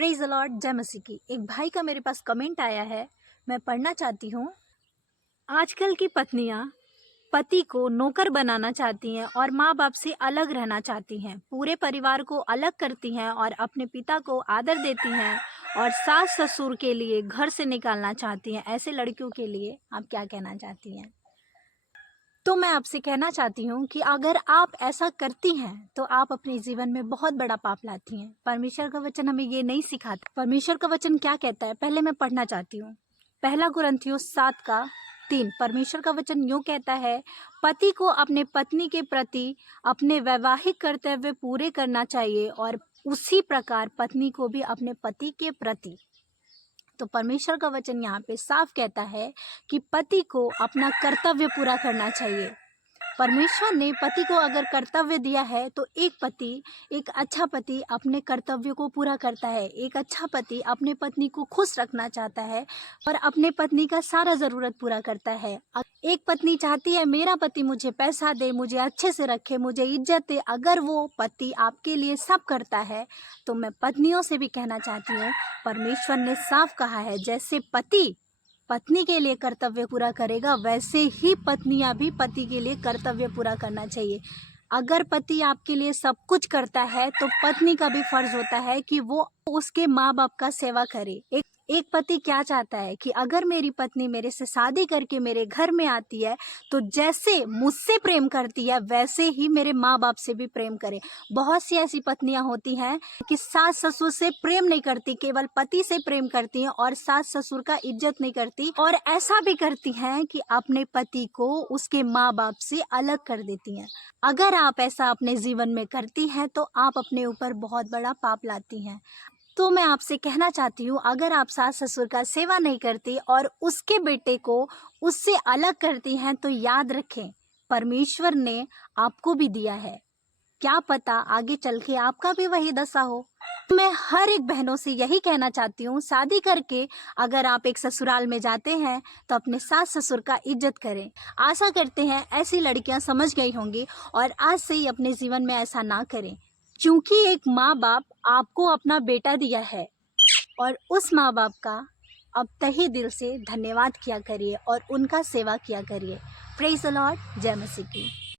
Praise the Lord, जय मसीह की। एक भाई का मेरे पास कमेंट आया है, मैं पढ़ना चाहती हूँ। आजकल की पत्नियाँ पति को नौकर बनाना चाहती हैं और माँ बाप से अलग रहना चाहती हैं, पूरे परिवार को अलग करती हैं और अपने पिता को आदर देती हैं और सास ससुर के लिए घर से निकालना चाहती हैं। ऐसे लड़कियों के लिए आप क्या कहना चाहती हैं? तो मैं आपसे कहना चाहती हूँ कि अगर आप ऐसा करती हैं तो आप अपने जीवन में बहुत बड़ा पाप लाती हैं। परमेश्वर का वचन हमें ये नहीं सिखाता। परमेश्वर का वचन क्या कहता है, पहले मैं पढ़ना चाहती हूँ। पहला कुरिन्थियों 7:3। परमेश्वर का वचन यूँ कहता है, पति को अपने पत्नी के प्रति अपने वैवाहिक कर्तव्य पूरे करना चाहिए और उसी प्रकार पत्नी को भी अपने पति के प्रति। तो परमेश्वर का वचन यहाँ पे साफ कहता है कि पति को अपना कर्तव्य पूरा करना चाहिए। परमेश्वर ने पति को अगर कर्तव्य दिया है तो एक अच्छा पति अपने कर्तव्य को पूरा करता है। एक अच्छा पति अपने पत्नी को खुश रखना चाहता है और अपने पत्नी का सारा ज़रूरत पूरा करता है। एक पत्नी चाहती है मेरा पति मुझे पैसा दे, मुझे अच्छे से रखे, मुझे इज्जत दे। अगर वो पति आपके लिए सब करता है तो मैं पत्नियों से भी कहना चाहती हूँ, परमेश्वर ने साफ कहा है जैसे पति पत्नी के लिए कर्तव्य पूरा करेगा वैसे ही पत्नियां भी पति के लिए कर्तव्य पूरा करना चाहिए। अगर पति आपके लिए सब कुछ करता है तो पत्नी का भी फर्ज होता है कि वो उसके माँ बाप का सेवा करे। एक पति क्या चाहता है कि अगर मेरी पत्नी मेरे से शादी करके मेरे घर में आती है तो जैसे मुझसे प्रेम करती है वैसे ही मेरे माँ बाप से भी प्रेम करे। बहुत सी ऐसी पत्नियां होती हैं कि सास ससुर से प्रेम नहीं करती, केवल पति से प्रेम करती हैं और सास ससुर का इज्जत नहीं करती, और ऐसा भी करती हैं कि अपने पति को उसके माँ बाप से अलग कर देती हैं। अगर आप ऐसा अपने जीवन में करती हैं तो आप अपने ऊपर बहुत बड़ा पाप लाती हैं। तो मैं आपसे कहना चाहती हूँ, अगर आप सास ससुर का सेवा नहीं करती और उसके बेटे को उससे अलग करती हैं तो याद रखें परमेश्वर ने आपको भी दिया है, क्या पता आगे चल के आपका भी वही दशा हो। मैं हर एक बहनों से यही कहना चाहती हूँ, शादी करके अगर आप एक ससुराल में जाते हैं तो अपने सास ससुर का इज्जत करें। आशा करते हैं ऐसी लड़कियां समझ गई होंगी और आज से ही अपने जीवन में ऐसा ना करें, क्योंकि एक माँ बाप आपको अपना बेटा दिया है और उस माँ बाप का अब तहे दिल से धन्यवाद किया करिए और उनका सेवा किया करिए। प्रेज द लॉर्ड, जय मसीह की।